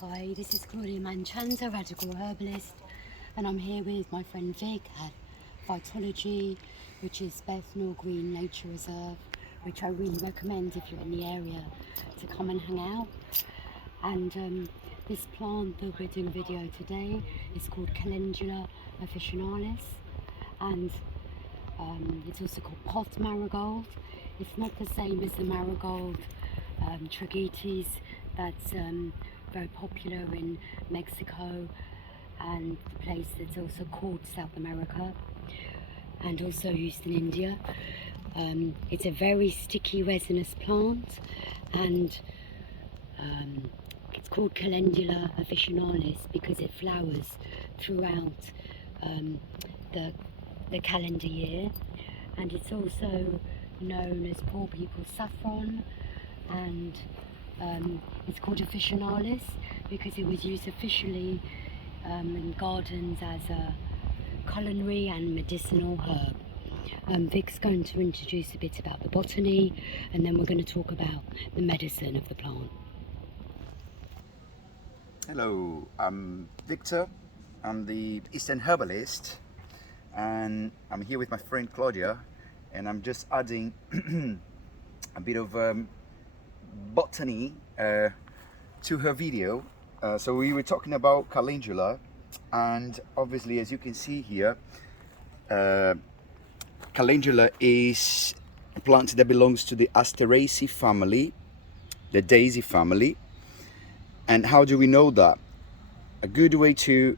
Hi, this is Claudia Manchanza, radical herbalist, and I'm here with my friend Vic at Phytology, which is Bethnal Green Nature Reserve, which I really recommend if you're in the area to come and hang out. And this plant that we're doing a video today is called Calendula officinalis, and it's also called pot marigold. It's not the same as the marigold tragites that's very popular in Mexico and the place that's also called South America and also used in India. It's a very sticky resinous plant, and it's called Calendula officinalis because it flowers throughout the calendar year, and it's also known as poor people's saffron, and it's called officinalis because it was used officially in gardens as a culinary and medicinal herb. Vic's going to introduce a bit about the botany, and then we're going to talk about the medicine of the plant. Hello, I'm Victor. I'm the Eastern herbalist, and I'm here with my friend Claudia, and I'm just adding a bit of botany to her video. So we were talking about calendula, and obviously, as you can see here, calendula is a plant that belongs to the Asteraceae family, the daisy family. And how do we know that? A good way to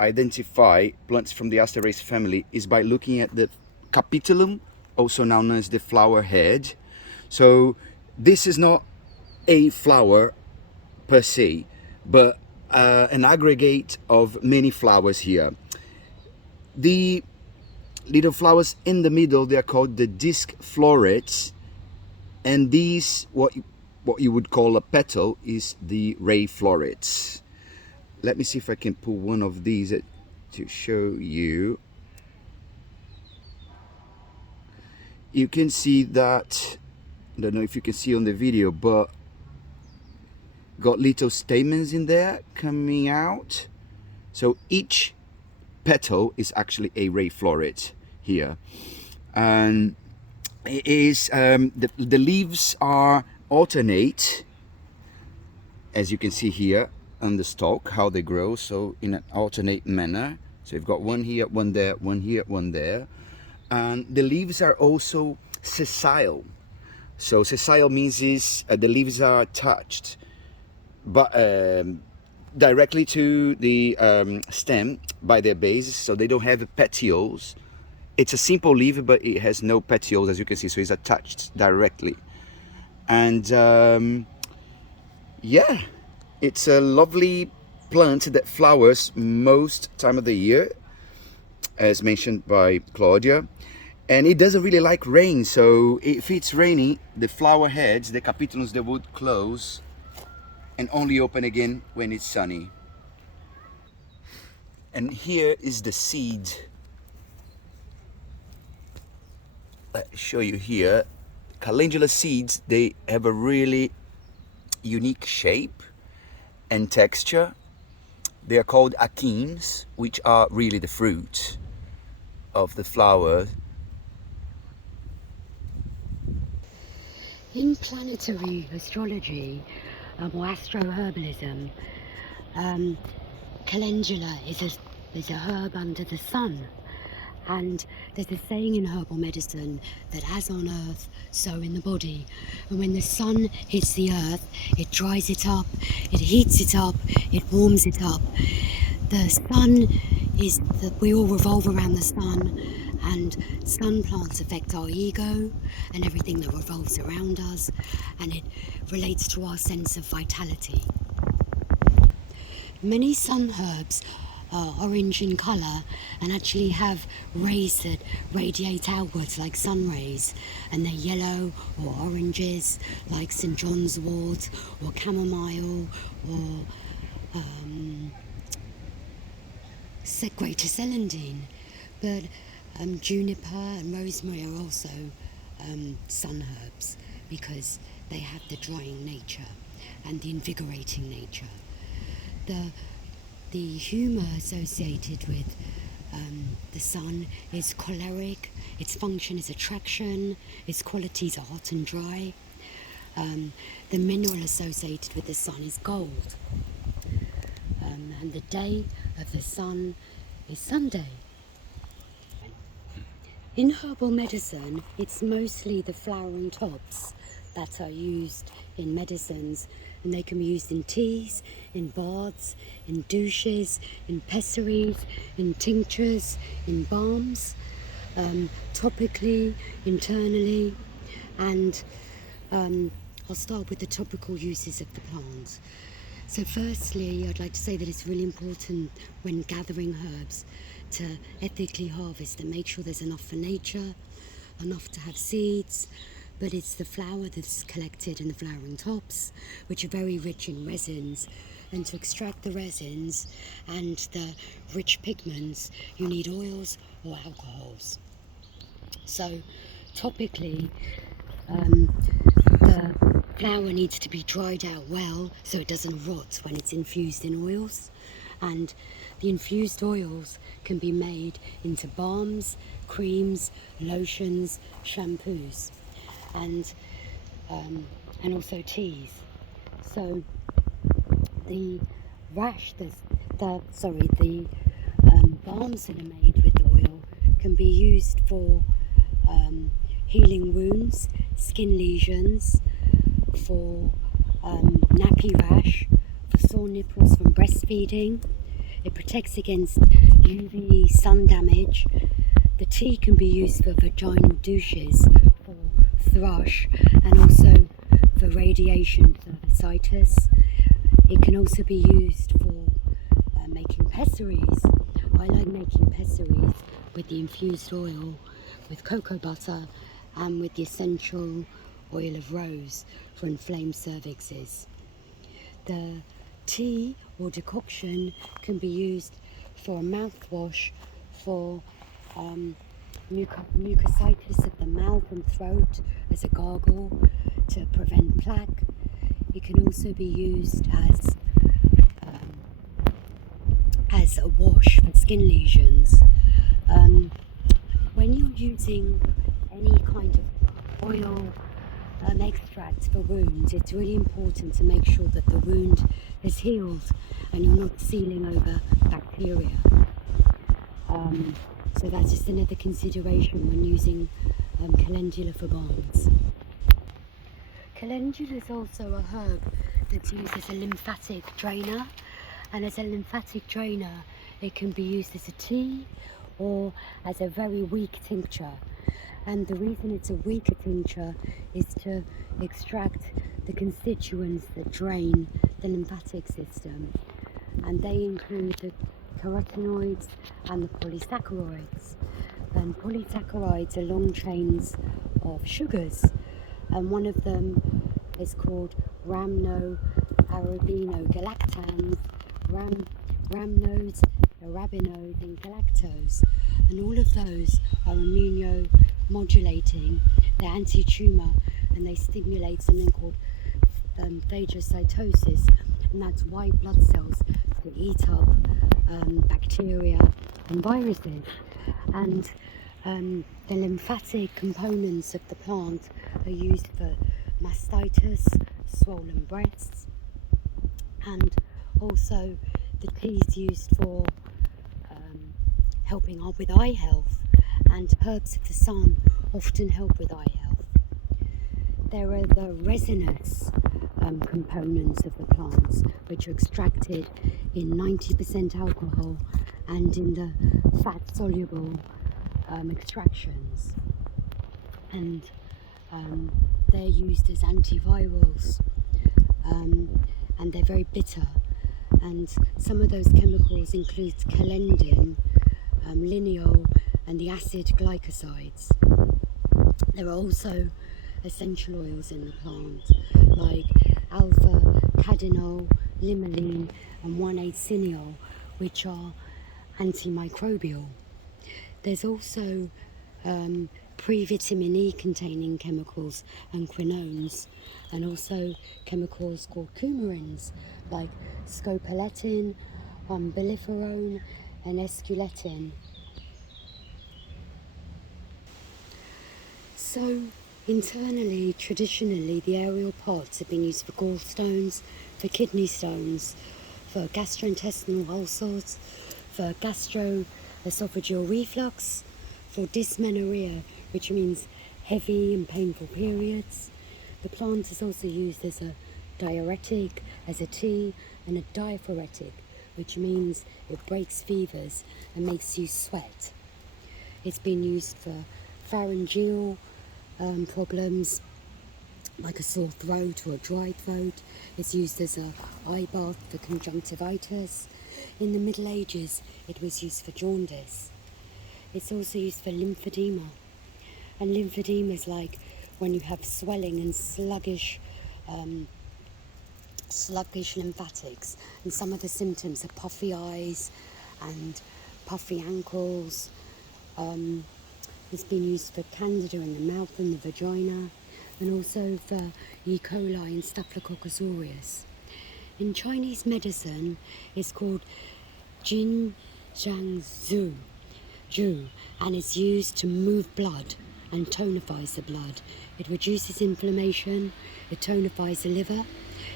identify plants from the Asteraceae family is by looking at the capitulum, also known as the flower head. So this is not a flower per se, but an aggregate of many flowers here. The little flowers in the middle, they are called the disc florets, and these, what you would call a petal, is the ray florets. Let me see if I can pull one of these to show you. You can see that, I don't know if you can see on the video, but got little stamens in there coming out. So each petal is actually a ray floret here, and it is the leaves are alternate, as you can see here on the stalk, how they grow, so in an alternate manner. So you've got one here, one there, one here, one there, and the leaves are also sessile. So sessile means the leaves are attached but directly to the stem by their base, so they don't have petioles. It's a simple leaf, but it has no petioles, as you can see, so it's attached directly. And yeah, it's a lovely plant that flowers most time of the year, as mentioned by Claudia, and it doesn't really like rain. So if it's rainy, the flower heads, the capitulums, they would close and only open again when it's sunny. And here is the seed. Let me show you here. Calendula seeds, they have a really unique shape and texture. They are called achenes, which are really the fruit of the flower. In planetary astrology or astroherbalism, calendula is a herb under the sun. And there's a saying in herbal medicine that as on earth, so in the body. And when the sun hits the earth, it dries it up, it heats it up, it warms it up. The sun is that we all revolve around the sun, and sun plants affect our ego and everything that revolves around us, and it relates to our sense of vitality. Many sun herbs are orange in colour and actually have rays that radiate outwards like sun rays, and they're yellow or oranges like St John's wort or chamomile or greater celandine. But juniper and rosemary are also sun herbs because they have the drying nature and the invigorating nature. the humour associated with the sun is choleric, its function is attraction, its qualities are hot and dry. The mineral associated with the sun is gold. And the day of the sun is Sunday. In herbal medicine, it's mostly the flowering tops that are used in medicines, and they can be used in teas, in baths, in douches, in pessaries, in tinctures, in balms, topically, internally, and I'll start with the topical uses of the plant. So firstly, I'd like to say that it's really important when gathering herbs to ethically harvest and make sure there's enough for nature, enough to have seeds, but it's the flower that's collected in the flowering tops, which are very rich in resins. And to extract the resins and the rich pigments, you need oils or alcohols. So topically, the flower needs to be dried out well so it doesn't rot when it's infused in oils, and the infused oils can be made into balms, creams, lotions, shampoos, and also teas. So the balms that are made with oil can be used for healing wounds, skin lesions, for nappy rash, for sore nipples from breastfeeding. It protects against UV sun damage. The tea can be used for vaginal douches, for thrush, and also for radiation cervicitis. It can also be used for making pessaries. I like making pessaries with the infused oil, with cocoa butter, and with the essential oil of rose for inflamed cervixes. The tea or decoction can be used for a mouthwash, for mucositis of the mouth and throat as a gargle to prevent plaque. It can also be used as a wash for skin lesions. When you're using any kind of oil extract for wounds, it's really important to make sure that the wound is healed and you're not sealing over bacteria. So that's just another consideration when using calendula for balms. Calendula is also a herb that's used as a lymphatic drainer, and as a lymphatic drainer it can be used as a tea or as a very weak tincture. And the reason it's a weaker tincture is to extract the constituents that drain the lymphatic system, and they include the carotenoids and the polysaccharides. And polysaccharides are long chains of sugars, and one of them is called rhamnoarabinogalactans, rhamnose, arabinose, and galactose. And all of those are immunomodulating, they're anti-tumour, and they stimulate something called phagocytosis, and that's white blood cells that eat up bacteria and viruses. And the lymphatic components of the plant are used for mastitis, swollen breasts, and also the tea is used for helping out with eye health, and herbs of the sun often help with eye health. There are the resinous components of the plants, which are extracted in 90% alcohol and in the fat-soluble extractions, and they're used as antivirals, and they're very bitter. And some of those chemicals include calendin, lineol, and the acid glycosides. There are also essential oils in the plant, like alpha-cadenol, limonene, and 1,8-cineol, which are antimicrobial. There's also pre-vitamin E containing chemicals and quinones, and also chemicals called coumarins like scopoletin, umbelliferone and esculetin. So internally, traditionally, the aerial pods have been used for gallstones, for kidney stones, for gastrointestinal ulcers, for gastroesophageal reflux, for dysmenorrhea, which means heavy and painful periods. The plant is also used as a diuretic, as a tea, and a diaphoretic, which means it breaks fevers and makes you sweat. It's been used for pharyngeal problems like a sore throat or a dry throat. It's used as a eye bath for conjunctivitis. In the Middle Ages, it was used for jaundice. It's also used for lymphedema. And lymphedema is like when you have swelling and sluggish lymphatics. And some of the symptoms are puffy eyes and puffy ankles. It's been used for candida in the mouth and the vagina, and also for E. coli and Staphylococcus aureus. In Chinese medicine, it's called Jin Zhang Zhu, and it's used to move blood and tonifies the blood. It reduces inflammation, it tonifies the liver,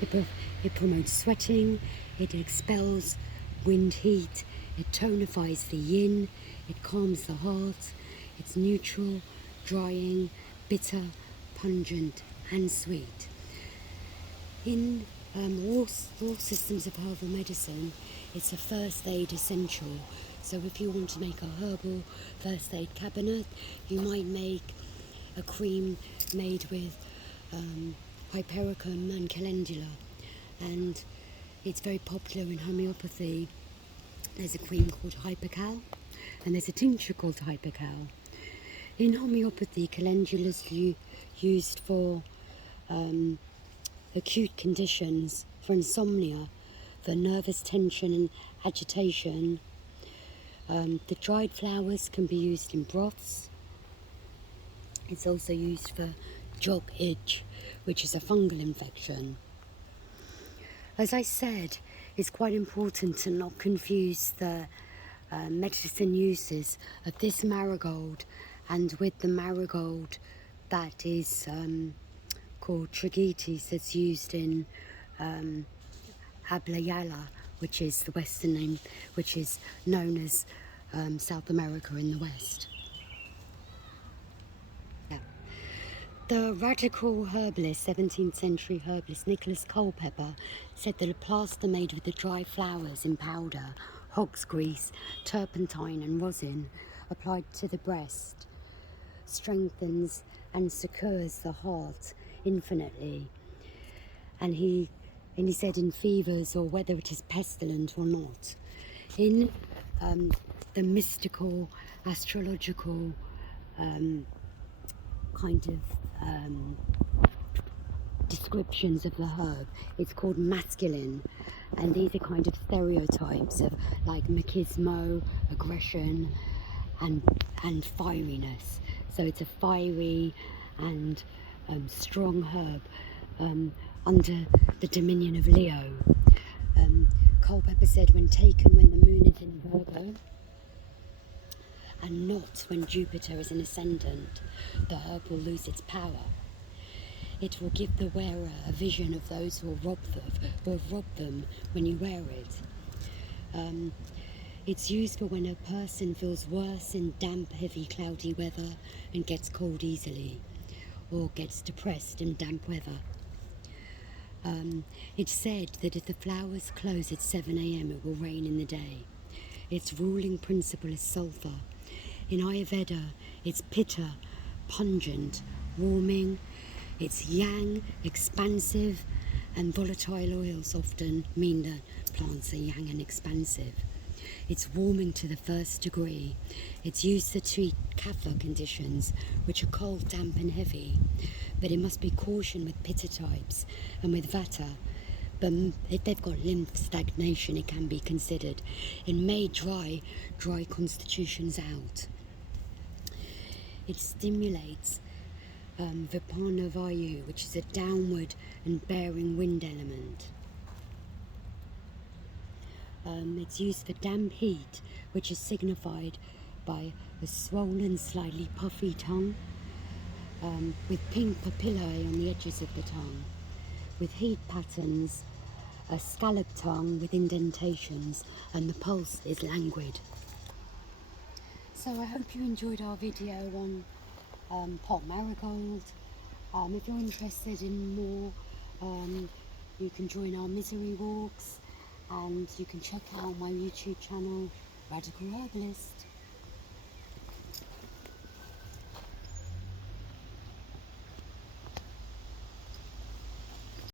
it promotes sweating, it expels wind heat, it tonifies the yin, it calms the heart. It's neutral, drying, bitter, pungent and sweet. In all systems of herbal medicine, it's a first aid essential. So if you want to make a herbal first aid cabinet, you might make a cream made with hypericum and calendula. And it's very popular in homeopathy. There's a cream called Hypercal, and there's a tincture called Hypercal. In homeopathy, calendula is used for acute conditions, for insomnia, for nervous tension and agitation. The dried flowers can be used in broths. It's also used for jog itch, which is a fungal infection. As I said, it's quite important to not confuse the medicine uses of this marigold and with the marigold that is called Tragites, that's used in Ablayala, which is the western name, which is known as South America in the West. Yeah. The radical herbalist, 17th century herbalist Nicholas Culpeper said that a plaster made with the dry flowers in powder, hog's grease, turpentine and rosin applied to the breast strengthens and succors the heart infinitely. And he said in fevers, or whether it is pestilent or not, in the mystical, astrological kind of descriptions of the herb, it's called masculine, and these are kind of stereotypes of like machismo, aggression and fieriness. So it's a fiery and strong herb under the dominion of Leo. Culpeper said when taken when the moon is in Virgo and not when Jupiter is an ascendant, the herb will lose its power. It will give the wearer a vision of those who have robbed them when you wear it. It's used for when a person feels worse in damp, heavy, cloudy weather and gets cold easily, or gets depressed in damp weather. It's said that if the flowers close at 7 a.m, it will rain in the day. Its ruling principle is sulfur. In Ayurveda, it's pitta, pungent, warming. It's yang, expansive, and volatile oils often mean that plants are yang and expansive. It's warming to the first degree. It's used to treat kapha conditions, which are cold, damp and heavy. But it must be cautioned with pitta types and with vata. But if they've got lymph stagnation, it can be considered. It may dry constitutions out. it stimulates Vipana Vayu, which is a downward and bearing wind element. It's used for damp heat, which is signified by a swollen, slightly puffy tongue, with pink papillae on the edges of the tongue, with heat patterns, a scalloped tongue with indentations, and the pulse is languid. So I hope you enjoyed our video on pot marigold. If you're interested in more, you can join our misery walks, and you can check out my YouTube channel, Radical Herbalist.